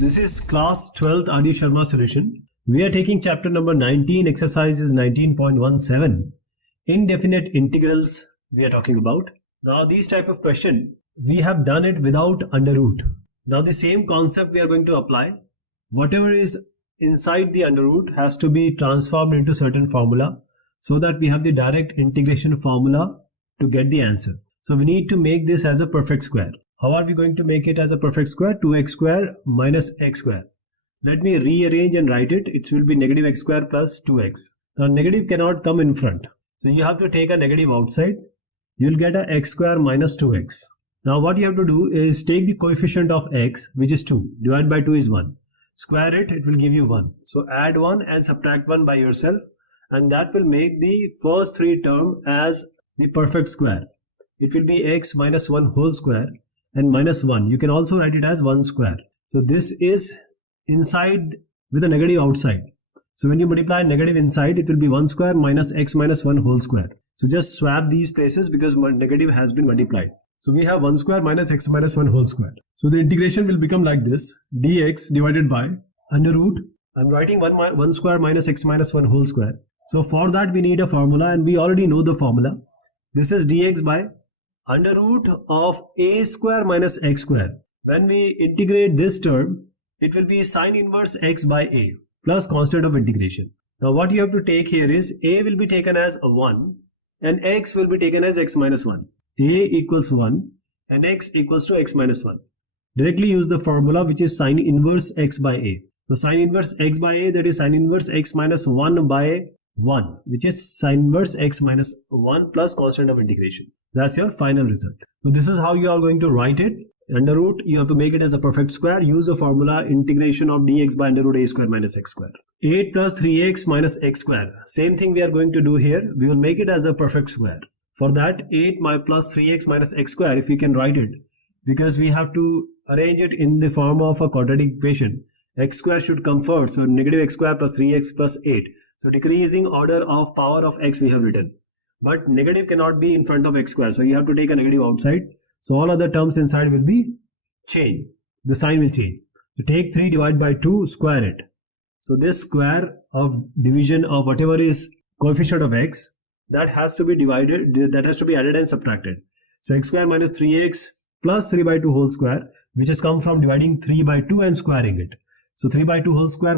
This is class 12th r.d.sharma solution. We are taking chapter number 19, exercises 19.17. Indefinite integrals we are talking about. Now these type of question, we have done it without under root. Now the same concept we are going to apply. Whatever is inside the under root has to be transformed into certain formula so that we have the direct integration formula to get the answer. So we need to make this as a perfect square. How are we going to make it as a perfect square? 2x square minus x square. Let me rearrange and write it. It will be negative x square plus 2x. Now negative cannot come in front. So you have to take a negative outside. You will get a x square minus 2x. Now what you have to do is take the coefficient of x, which is 2. Divide by 2 is 1. Square it, it will give you 1. So add 1 and subtract 1 by yourself. And that will make the first three term as the perfect square. It will be x minus 1 whole square and minus 1. You can also write it as 1 square. So this is inside with a negative outside. So when you multiply negative inside, it will be 1 square minus x minus 1 whole square. So just swap these places because negative has been multiplied. So we have 1 square minus x minus 1 whole square. So the integration will become like this. Dx divided by under root. I'm writing 1 square minus x minus 1 whole square. So for that we need a formula and we already know the formula. This is dx by under root of a square minus x square. When we integrate this term, it will be sine inverse x by a plus constant of integration. Now what you have to take here is a will be taken as 1 and x will be taken as x minus 1. A equals 1 and x equals to x minus 1. Directly use the formula which is sine inverse x by a. The sine inverse x by a, that is sine inverse x minus 1 by 1, which is sine inverse x minus 1 plus constant of integration. That's your final result. So this is how you are going to write it. Under root, you have to make it as a perfect square. Use the formula integration of dx by under root a square minus x square. 8 plus 3x minus x square. Same thing we are going to do here. We will make it as a perfect square. For that, 8 plus 3x minus x square, if we can write it, because we have to arrange it in the form of a quadratic equation. X square should come first. So negative x square plus 3x plus 8. So decreasing order of power of x we have written. But negative cannot be in front of x square. So you have to take a negative outside. So all other terms inside will be changed. The sign will change. So take 3 divided by 2, square it. So this square of division of whatever is coefficient of x, that has to be divided, that has to be added and subtracted. So x square minus 3x plus 3 by 2 whole square, which has come from dividing 3 by 2 and squaring it. So 3 by 2 whole square,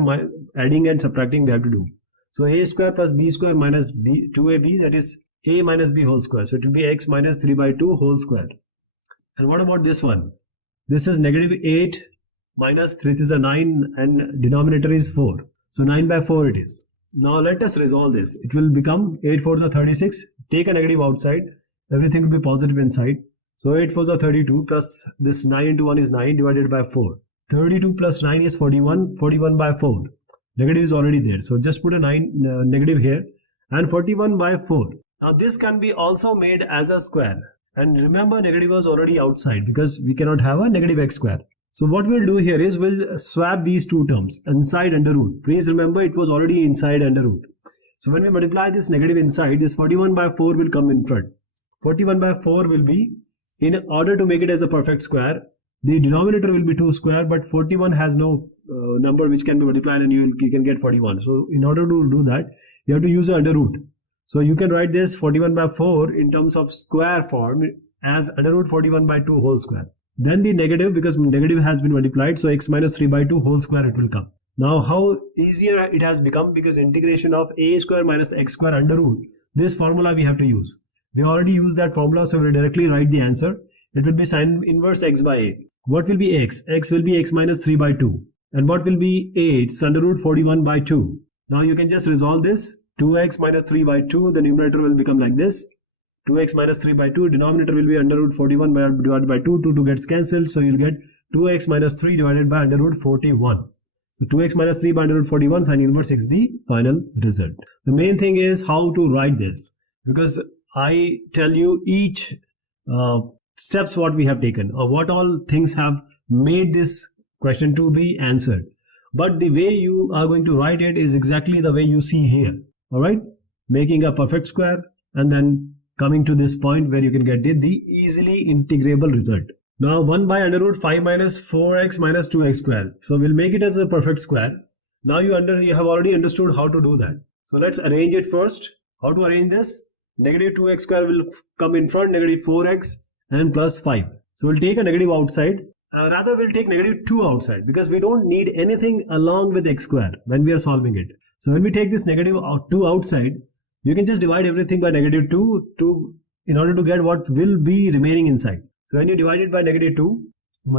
adding and subtracting we have to do. So a square plus b square minus b 2ab, that is a minus b whole square. So it will be x minus 3 by 2 whole square. And what about this one? This is negative 8 minus 3 is a 9 and denominator is 4. So 9 by 4 it is. Now let us resolve this. It will become 8 4s are 36. Take a negative outside. Everything will be positive inside. So 8 4s are 32 plus this 9 into 1 is 9 divided by 4. 32 plus 9 is 41. 41 by 4. Negative is already there. So just put a negative here. And 41 by 4. Now this can be also made as a square. And remember negative was already outside because we cannot have a negative x square. So what we'll do here is we'll swap these two terms inside under root. Please remember it was already inside under root. So when we multiply this negative inside, this 41 by 4 will come in front. 41 by 4 will be, in order to make it as a perfect square, the denominator will be 2 square, but 41 has no number which can be multiplied and you can get 41. So in order to do that, you have to use the under root. So you can write this 41 by 4 in terms of square form as under root 41 by 2 whole square. Then the negative, because negative has been multiplied, so x minus 3 by 2 whole square it will come. Now how easier it has become, because integration of a square minus x square under root, this formula we have to use. We already used that formula, so we will directly write the answer. It will be sine inverse x by a. What will be x? X will be x minus 3 by 2. And what will be a? It's under root 41 by 2. Now you can just resolve this. 2x minus 3 by 2, the numerator will become like this. 2x minus 3 by 2, denominator will be under root 41 divided by 2, 2 gets cancelled. So you'll get 2x minus 3 divided by under root 41. So 2x minus 3 by under root 41, sine inverse is the final result. The main thing is how to write this, because I tell you each steps what we have taken or what all things have made this question to be answered. But the way you are going to write it is exactly the way you see here. Alright, making a perfect square and then coming to this point where you can get the easily integrable result. Now 1 by under root 5 minus 4x minus 2x square. So we'll make it as a perfect square. Now you have already understood how to do that. So let's arrange it first. How to arrange this? Negative 2x square will come in front, negative 4x and plus 5. So we'll take a negative outside. Rather we'll take negative 2 outside because we don't need anything along with x square when we are solving it. So when we take this negative 2 outside, you can just divide everything by negative 2 in order to get what will be remaining inside. So when you divide it by negative 2,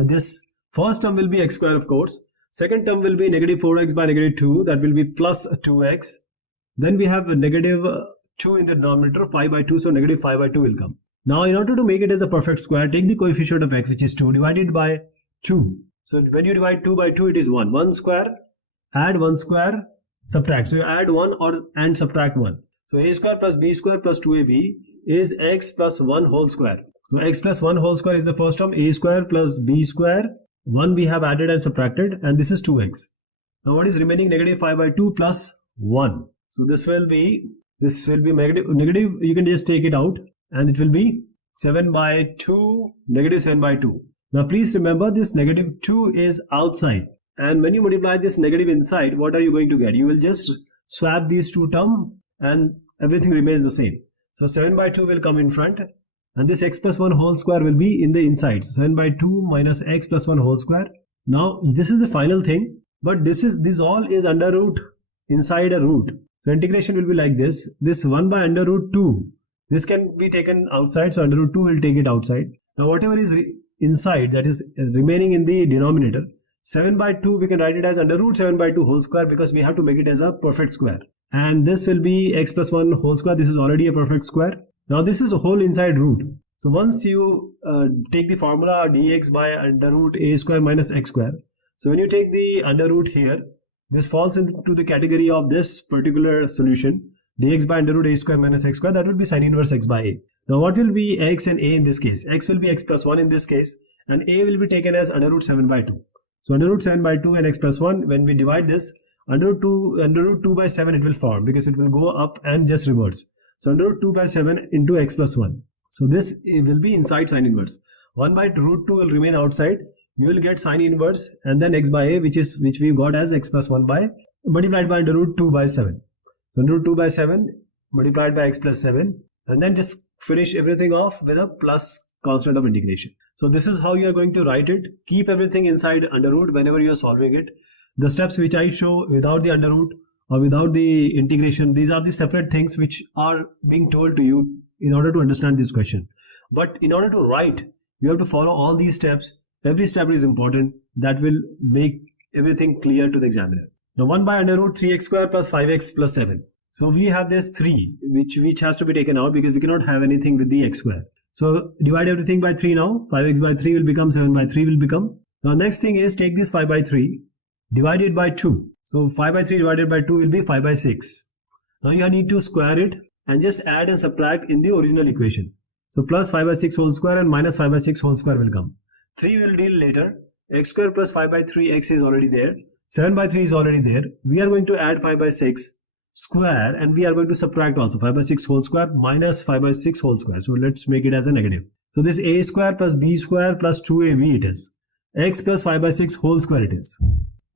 this first term will be x square, of course. Second term will be negative 4x by negative 2, that will be plus 2x. Then we have a negative 2 in the denominator, 5 by 2, so negative 5 by 2 will come. Now in order to make it as a perfect square, take the coefficient of x, which is 2, divided by 2. So when you divide 2 by 2, it is 1. 1 square, add 1 square, subtract. So you add 1 and subtract 1. So a square plus b square plus 2ab is x plus 1 whole square. So x plus 1 whole square is the first term, a square plus b square. 1 we have added and subtracted, and this is 2x. Now what is remaining? Negative 5 by 2 plus 1. So this will be negative, you can just take it out, and it will be 7 by 2, negative 7 by 2. Now please remember, this negative 2 is outside, and when you multiply this negative inside, what are you going to get? You will just swap these two terms and everything remains the same. So 7 by 2 will come in front, and this x plus 1 whole square will be in the inside. So 7 by 2 minus x plus 1 whole square. Now this is the final thing, but this all is under root inside a root. So integration will be like this. This 1 by under root 2, this can be taken outside, so under root 2 will take it outside. Now whatever is inside, that is remaining in the denominator, 7 by 2 we can write it as under root 7 by 2 whole square, because we have to make it as a perfect square. And this will be x plus 1 whole square. This is already a perfect square. Now this is a whole inside root. So once you take the formula dx by under root a square minus x square. So when you take the under root here, this falls into the category of this particular solution, dx by under root a square minus x square. That will be sin inverse x by a. Now what will be x and a in this case? X will be x plus 1 in this case, and a will be taken as under root 7 by 2. So under root 7 by 2 and x plus 1, when we divide this, under root 2 by 7 it will form, because it will go up and just reverse. So under root 2 by 7 into x plus 1. So this will be inside sin inverse. 1 by root 2 will remain outside. You will get sin inverse and then x by a, which we got as x plus 1 by multiplied by under root 2 by 7. So under root 2 by 7 multiplied by x plus 7, and then just finish everything off with a plus constant of integration. So this is how you are going to write it. Keep everything inside under root whenever you are solving it. The steps which I show without the under root or without the integration, these are the separate things which are being told to you in order to understand this question. But in order to write, you have to follow all these steps. Every step is important. That will make everything clear to the examiner. Now 1 by under root 3x square plus 5x plus 7. So we have this 3 which has to be taken out, because we cannot have anything with the x square. So divide everything by 3 now. 5x by 3 will become 7 by 3 will become. Now next thing is take this 5 by 3, divide it by 2. So 5 by 3 divided by 2 will be 5 by 6. Now you need to square it and just add and subtract in the original equation. So plus 5 by 6 whole square and minus 5 by 6 whole square will come. 3 will deal later. X square plus 5 by 3 x is already there. 7 by 3 is already there. We are going to add 5 by 6 square, and we are going to subtract also 5 by 6 whole square minus 5 by 6 whole square. So let's make it as a negative. So this a square plus b square plus 2ab it is. X plus 5 by 6 whole square it is.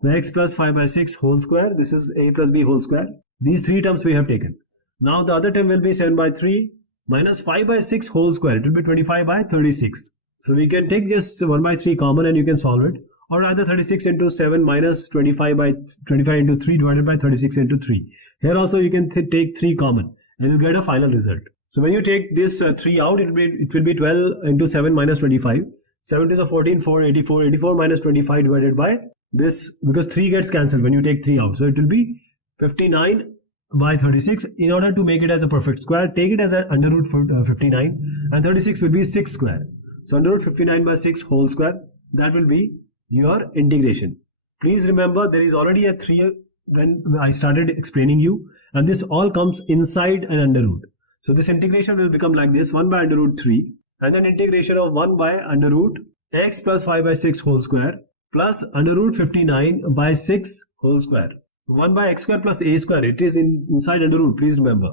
The x plus 5 by 6 whole square, this is a plus b whole square. These three terms we have taken. Now the other term will be 7 by 3 minus 5 by 6 whole square. It will be 25 by 36. So we can take just 1 by 3 common and you can solve it. Or either 36 into 7 minus 25 by 25 into 3 divided by 36 into 3. Here also you can take 3 common and you get a final result. So when you take this 3 out, it will be 12 into 7 minus 25. 7 is a 14, 4, 84. 84 minus 25 divided by this, because 3 gets cancelled when you take 3 out. So it will be 59 by 36. In order to make it as a perfect square, take it as a under root 59, and 36 will be 6 square. So under root 59 by 6 whole square, that will be your integration. Please remember, there is already a 3 when I started explaining you, and this all comes inside an under root. So this integration will become like this: 1 by under root 3, and then integration of 1 by under root x plus 5 by 6 whole square plus under root 59 by 6 whole square. 1 by x square plus a square, it is inside under root. Please remember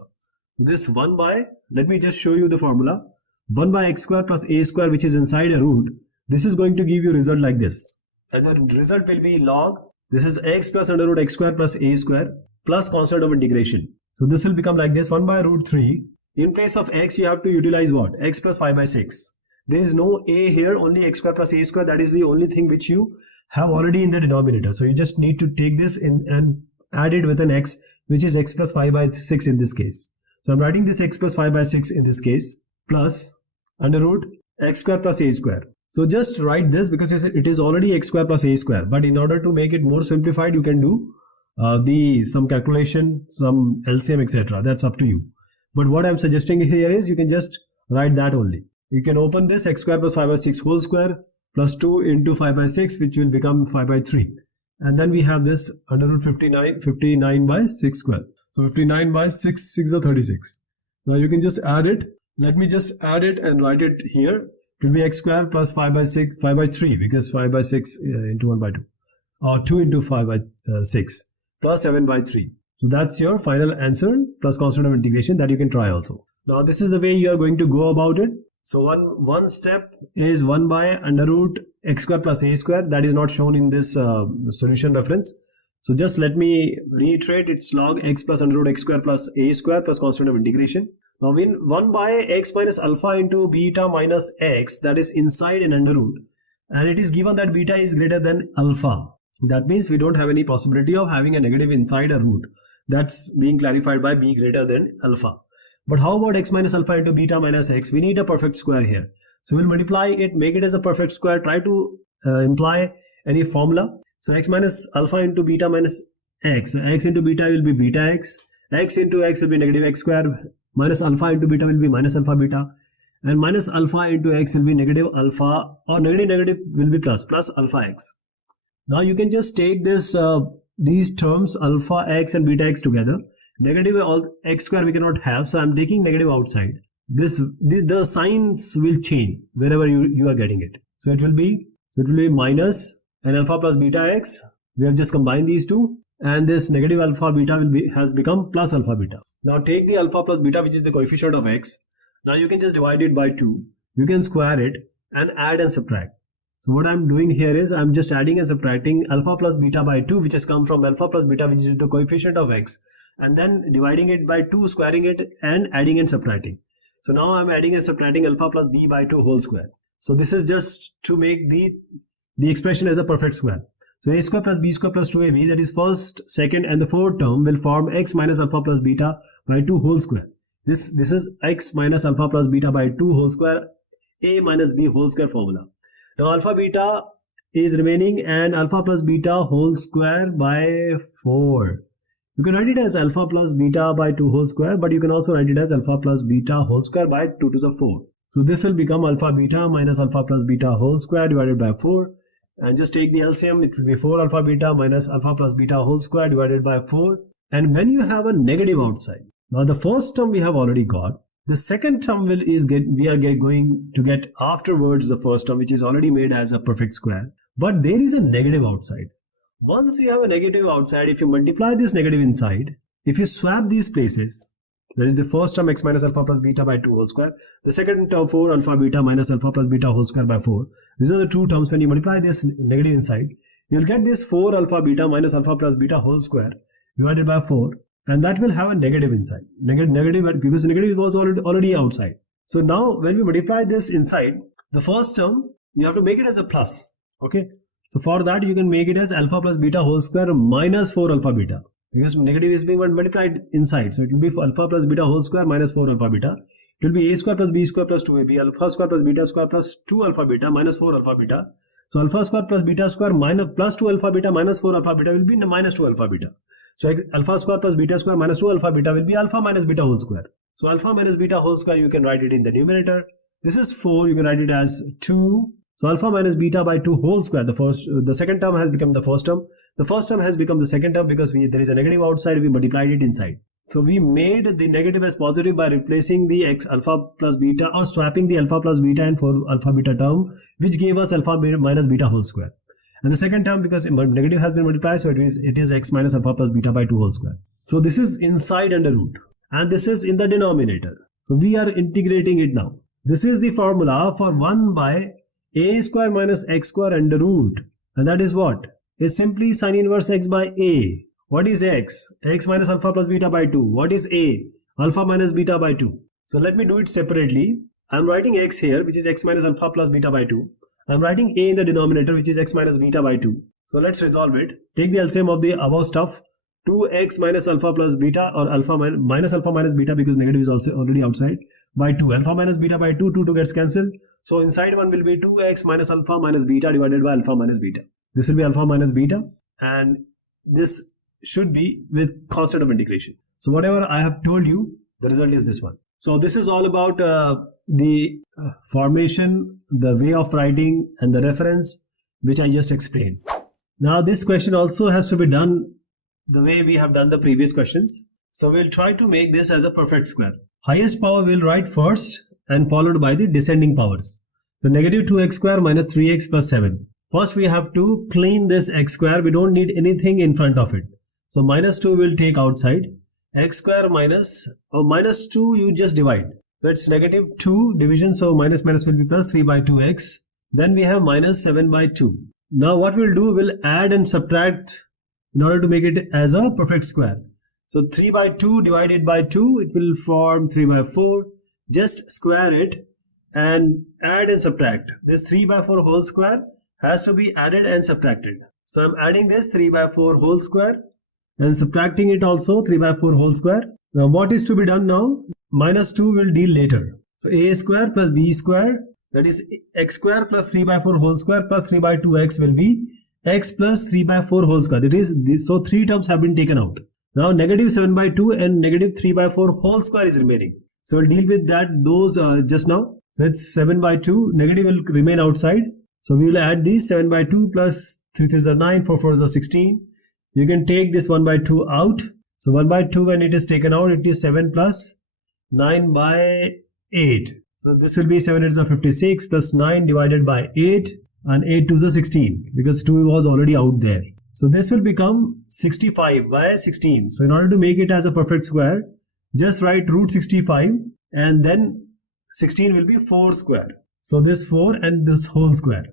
this 1 by, let me just show you the formula. 1 by x square plus a square, which is inside a root, this is going to give you result like this. And the result will be log, this is x plus under root x square plus a square plus constant of integration. So this will become like this, 1 by root 3. In place of x, you have to utilize what? X plus 5 by 6. There is no a here, only x square plus a square. That is the only thing which you have already in the denominator. So you just need to take this in and add it with an x, which is x plus 5 by 6 in this case. So I'm writing this x plus 5 by 6 in this case, plus under root x square plus a square. So just write this because it is already x square plus a square. But in order to make it more simplified, you can do some calculation, some LCM, etc. That's up to you. But what I'm suggesting here is you can just write that only. You can open this x square plus 5 by 6 whole square plus 2 into 5 by 6, which will become 5 by 3. And then we have this under root 59 by 6 square. So 59 by 6 are 36. Now you can just add it. Let me just add it and write it here. It will be x square plus 5 by 3 because 5 by 6 into 1 by 2. Or 2 into 5 by 6 plus 7 by 3. So that's your final answer plus constant of integration that you can try also. Now this is the way you are going to go about it. So one step is 1 by under root x square plus a square. That is not shown in this solution reference. So just let me reiterate, it's log x plus under root x square plus a square plus constant of integration. Now when 1 by x minus alpha into beta minus x, that is inside an under root, and it is given that beta is greater than alpha. That means we don't have any possibility of having a negative inside a root. That's being clarified by b greater than alpha. But how about x minus alpha into beta minus x? We need a perfect square here. So we'll multiply it, make it as a perfect square, try to imply any formula. So x minus alpha into beta minus x. So x into beta will be beta x. X into x will be negative x square. Minus alpha into beta will be minus alpha beta. And minus alpha into x will be negative alpha, or negative will be plus alpha x. Now you can just take this these terms alpha x and beta x together. Negative x square we cannot have, so I'm taking negative outside. The signs will change wherever you are getting it. So it will be minus and alpha plus beta x. We have just combined these two, and this negative alpha beta has become plus alpha beta. Now take the alpha plus beta, which is the coefficient of x. Now you can just divide it by 2. You can square it and add and subtract. So what I'm doing here is I'm just adding and subtracting alpha plus beta by 2, which has come from alpha plus beta, which is the coefficient of x, and then dividing it by 2, squaring it, and adding and subtracting. So now I'm adding and subtracting alpha plus b by 2 whole square. So this is just to make the expression as a perfect square. So a square plus b square plus 2ab, that is first, second and the fourth term, will form x minus alpha plus beta by 2 whole square. This is x minus alpha plus beta by 2 whole square, a minus b whole square formula. Now alpha beta is remaining, and alpha plus beta whole square by 4. You can write it as alpha plus beta by 2 whole square, but you can also write it as alpha plus beta whole square by 2 to the 4. So this will become alpha beta minus alpha plus beta whole square divided by 4. And just take the LCM, it will be 4 alpha beta minus alpha plus beta whole square divided by 4. And when you have a negative outside, now the first term we have already got. The second term we are going to get afterwards the first term, which is already made as a perfect square. But there is a negative outside. Once you have a negative outside, if you multiply this negative inside, if you swap these places, that is the first term x minus alpha plus beta by 2 whole square. The second term 4 alpha beta minus alpha plus beta whole square by 4. These are the two terms. When you multiply this negative inside, you will get this 4 alpha beta minus alpha plus beta whole square divided by 4. And that will have a negative inside. Negative because negative was already outside. So now when we multiply this inside, the first term, you have to make it as a plus. Okay. So for that you can make it as alpha plus beta whole square minus 4 alpha beta. Because negative is being multiplied inside. So it will be alpha plus beta whole square minus 4 alpha beta. It will be a square plus b square plus 2ab, alpha square plus beta square plus 2 alpha beta minus 4 alpha beta. So alpha square plus beta square minus plus 2 alpha beta minus 4 alpha beta will be minus 2 alpha beta. So alpha square plus beta square minus 2 alpha beta will be alpha minus beta whole square. So alpha minus beta whole square, you can write it in the numerator. This is 4, you can write it as 2. So alpha minus beta by 2 whole square. The second term has become the first term. The first term has become the second term because there is a negative outside, we multiplied it inside. So we made the negative as positive by replacing the x alpha plus beta, or swapping the alpha plus beta and 4 alpha beta term, which gave us alpha minus beta whole square. And the second term, because negative has been multiplied, so it is x minus alpha plus beta by 2 whole square. So this is inside under root, and this is in the denominator. So we are integrating it now. This is the formula for 1 by a square minus x square under root, and that is what? Is simply sin inverse x by a. What is x? X minus alpha plus beta by 2. What is a? Alpha minus beta by 2. So let me do it separately. I am writing x here, which is x minus alpha plus beta by 2. I am writing a in the denominator, which is x minus beta by 2. So let's resolve it. Take the LCM of the above stuff. 2x minus alpha plus beta, or alpha minus alpha minus beta, because negative is also already outside, by 2. Alpha minus beta by 2, 2 gets cancelled. So inside one will be 2x minus alpha minus beta divided by alpha minus beta. This will be alpha minus beta, and this should be with constant of integration. So whatever I have told you, the result is this one. So this is all about the formation, the way of writing, and the reference which I just explained. Now this question also has to be done the way we have done the previous questions. So we'll try to make this as a perfect square. Highest power we'll write first and followed by the descending powers. So negative 2x square minus 3x plus 7. First we have to clean this x square. We don't need anything in front of it. So minus 2 will take outside. X square minus 2 you just divide. So it's negative 2 division. So minus minus will be plus 3 by 2x. Then we have minus 7 by 2. Now what we'll do, we'll add and subtract in order to make it as a perfect square. So 3 by 2 divided by 2, it will form 3 by 4. Just square it and add and subtract. This 3 by 4 whole square has to be added and subtracted. So I'm adding this 3 by 4 whole square and subtracting it also 3 by 4 whole square. Now what is to be done now? Minus 2 will deal later. So a square plus b square, that is x square plus 3 by 4 whole square plus 3 by 2x will be x plus 3 by 4 whole square. That is this. So 3 terms have been taken out. Now negative 7 by 2 and negative 3 by 4 whole square is remaining. So we'll deal with those just now. So it's 7 by 2. Negative will remain outside. So we will add these 7 by 2 plus 3 3 is 9, 4 4 is 16. You can take this 1 by 2 out. So 1 by 2 when it is taken out, it is 7 plus 9 by 8. So this will be 7 is 56 plus 9 divided by 8, and 8 to the 16 because 2 was already out there. So this will become 65 by 16. So in order to make it as a perfect square, just write root 65 and then 16 will be 4 square. So this 4 and this whole square.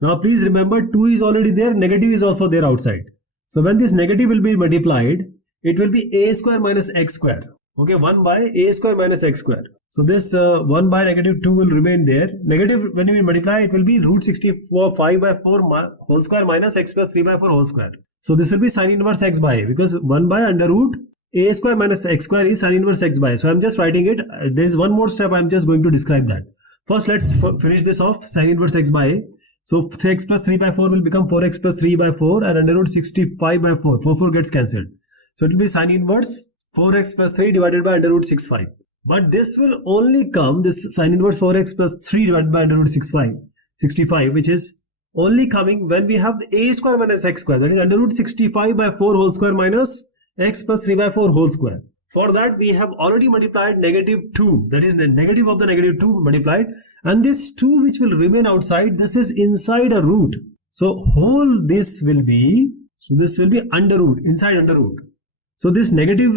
Now please remember 2 is already there, negative is also there outside. So when this negative will be multiplied, it will be a square minus x square. Okay, 1 by a square minus x square. So this 1 by negative 2 will remain there. Negative, when you multiply, it will be root 64 5 by 4 whole square minus x plus 3 by 4 whole square. So this will be sin inverse x by a, because 1 by under root a square minus x square is sin inverse x by a. So I'm just writing it. There is one more step. I'm just going to describe that. First, let's finish this off. Sin inverse x by a. So x plus 3 by 4 will become 4x plus 3 by 4, and under root 65 by 4. 4 gets cancelled. So it will be sin inverse 4x plus 3 divided by under root 65. But this will only come, this sin inverse 4x plus 3 divided by under root 65, which is only coming when we have the a square minus x square. That is under root 65 by 4 whole square minus x plus 3 by 4 whole square. For that we have already multiplied negative 2. That is the negative of the negative 2 multiplied. And this 2 which will remain outside, this is inside a root. So whole this will be, so this will be under root, inside under root. So this negative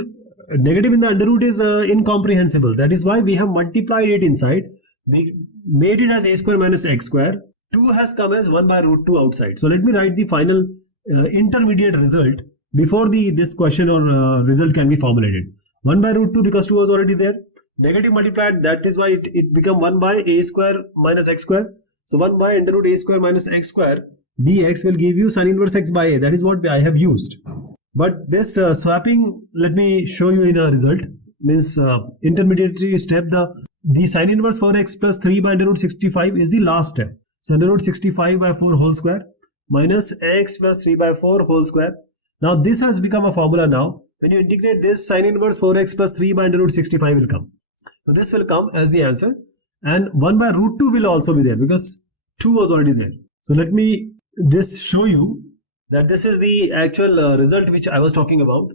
in the under root is incomprehensible. That is why we have multiplied it inside. We made it as a square minus x square. 2 has come as 1 by root 2 outside. So let me write the final intermediate result before this question or result can be formulated. 1 by root 2 because 2 was already there. Negative multiplied, that is why it become 1 by a square minus x square. So 1 by under root a square minus x square dx will give you sin inverse x by a. That is what I have used. But this swapping, let me show you in a result. Means intermediate step, the sin inverse 4x plus 3 by under root 65 is the last step. So under root 65 by 4 whole square minus x plus 3 by 4 whole square. Now this has become a formula now. When you integrate this, sin inverse 4x plus 3 by under root 65 will come. So this will come as the answer. And 1 by root 2 will also be there because 2 was already there. So let me show you that this is the actual result which I was talking about.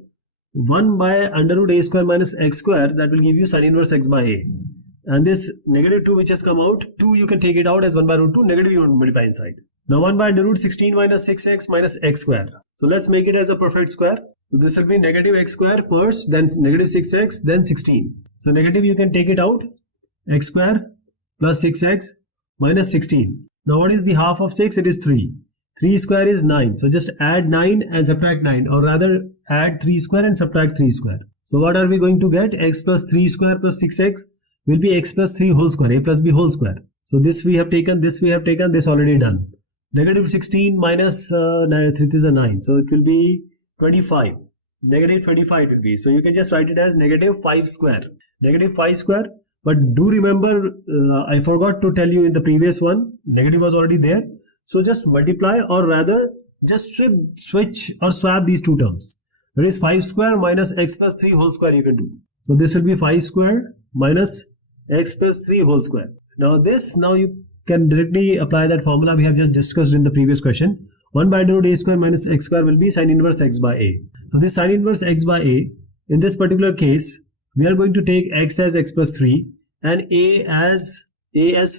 1 by under root a square minus x square, that will give you sin inverse x by a. And this negative 2 which has come out, 2 you can take it out as 1 by root 2, negative you multiply inside. Now 1 by under root 16 minus 6x minus x square. So let's make it as a perfect square. So this will be negative x square first, then negative 6x, then 16. So negative you can take it out, x square plus 6x minus 16. Now what is the half of 6? It is 3. 3 square is 9. So just add 9 and subtract 9, or rather add 3 square and subtract 3 square. So what are we going to get? X plus 3 square plus 6x will be x plus 3 whole square, a plus b whole square. So this we have taken, this already done. Negative 16 minus 3 is a 9. So it will be 25. Negative 25 it will be. So you can just write it as negative 5 square. Negative 5 square. But do remember, I forgot to tell you in the previous one, negative was already there. So just multiply, or rather just switch or swap these two terms. That is 5 square minus x plus 3 whole square you can do. So this will be 5 square minus x plus 3 whole square. Now you can directly apply that formula we have just discussed in the previous question. 1 by under root a square minus x square will be sin inverse x by a. So this sin inverse x by a, in this particular case, we are going to take x as x plus 3 and a as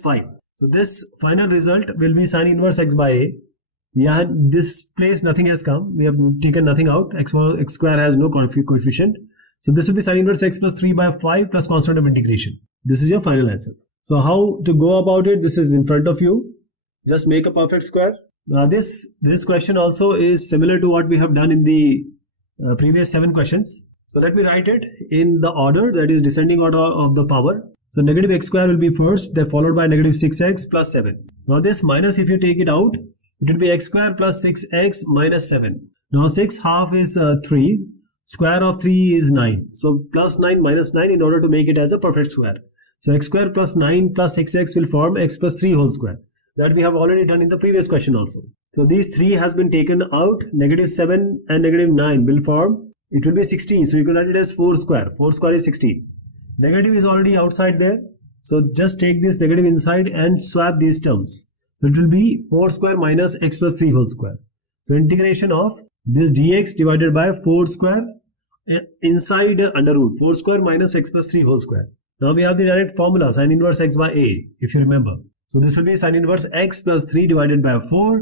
5. So this final result will be sin inverse x by a. Yeah, this place nothing has come. We have taken nothing out. X square has no coefficient. So this will be sin inverse x plus 3 by 5 plus constant of integration. This is your final answer. So how to go about it? This is in front of you. Just make a perfect square. Now this question also is similar to what we have done in the previous 7 questions. So let me write it in the order, that is descending order of the power. So negative x square will be first, then followed by negative 6x plus 7. Now this minus, if you take it out, it will be x square plus 6x minus 7. Now 6 half is 3. Square of 3 is 9. So plus 9 minus 9 in order to make it as a perfect square. So x square plus 9 plus 6x will form x plus 3 whole square. That we have already done in the previous question also. So these 3 has been taken out. Negative 7 and negative 9 will form. It will be 16. So you can write it as 4 square. 4 square is 16. Negative is already outside there. So just take this negative inside and swap these terms. It will be 4 square minus x plus 3 whole square. So integration of this dx divided by 4 square inside under root. 4 square minus x plus 3 whole square. Now we have the direct formula, sin inverse x by a, if you remember. So this will be sin inverse x plus 3 divided by 4.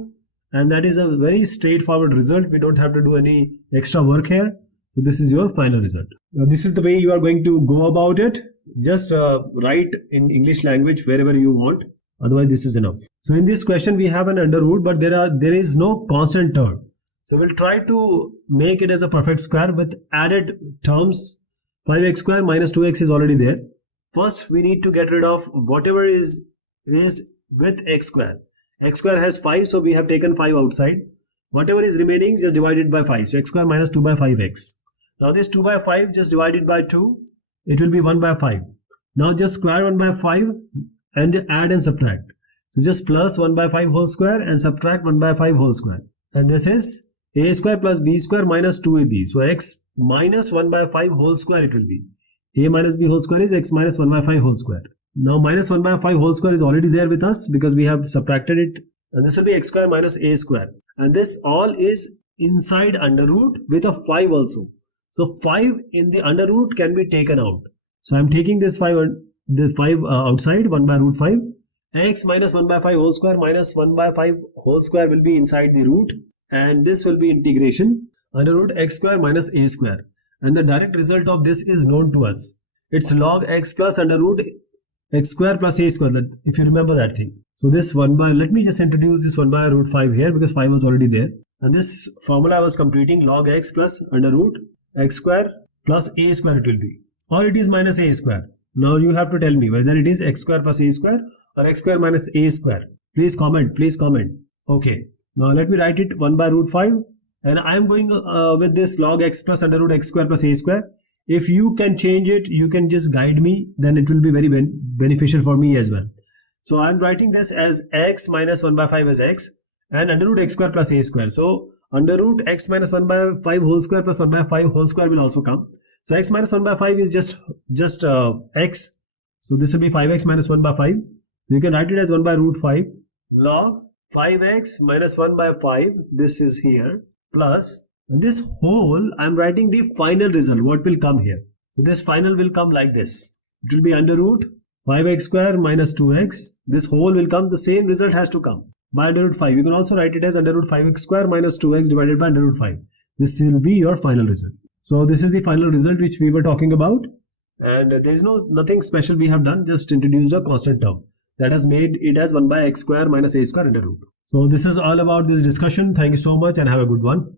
And that is a very straightforward result. We don't have to do any extra work here. So this is your final result. Now this is the way you are going to go about it. Just write in English language wherever you want. Otherwise this is enough. So in this question we have an under root, but there is no constant term. So we'll try to make it as a perfect square with added terms. 5x square minus 2x is already there. First we need to get rid of whatever is with x square. X square has 5, so we have taken 5 outside. Whatever is remaining, just divide it by 5. So x square minus 2 by 5x. Now this 2 by 5 just divided by 2. It will be 1 by 5. Now just square 1 by 5 and add and subtract. So just plus 1 by 5 whole square and subtract 1 by 5 whole square. And this is a square plus b square minus 2ab. So x minus 1 by 5 whole square it will be. A minus b whole square is x minus 1 by 5 whole square. Now minus 1 by 5 whole square is already there with us because we have subtracted it. And this will be x square minus a square. And this all is inside under root with a 5 also. So 5 in the under root can be taken out. So I am taking this 5 outside, 1 by root 5. X minus 1 by 5 whole square minus 1 by 5 whole square will be inside the root. And this will be integration under root x square minus a square. And the direct result of this is known to us. It's log x plus under root x square plus a square, if you remember that thing. So this 1 by, let me just introduce this 1 by root 5 here because 5 was already there. And this formula I was completing, log x plus under root x square plus a square it will be. Or it is minus a square. Now you have to tell me whether it is x square plus a square or x square minus a square. Please comment, please comment. Okay. Now let me write it 1 by root 5. And I am going with this log x plus under root x square plus a square. If you can change it, you can just guide me. Then it will be very beneficial for me as well. So I am writing this as x minus 1 by 5 as x and under root x square plus a square. So under root x minus 1 by 5 whole square plus 1 by 5 whole square will also come. So x minus 1 by 5 is just x. So this will be 5x minus 1 by 5. You can write it as 1 by root 5 log 5x minus 1 by 5. This is here plus this whole. I am writing the final result. What will come here? So this final will come like this. It will be under root 5x square minus 2x. This whole will come. The same result has to come by under root 5. You can also write it as under root 5x square minus 2x divided by under root 5. This will be your final result. So this is the final result which we were talking about. And there is nothing special we have done. Just introduced a constant term. that has made it as 1 by x square minus a square under root. So this is all about this discussion. Thank you so much and have a good one.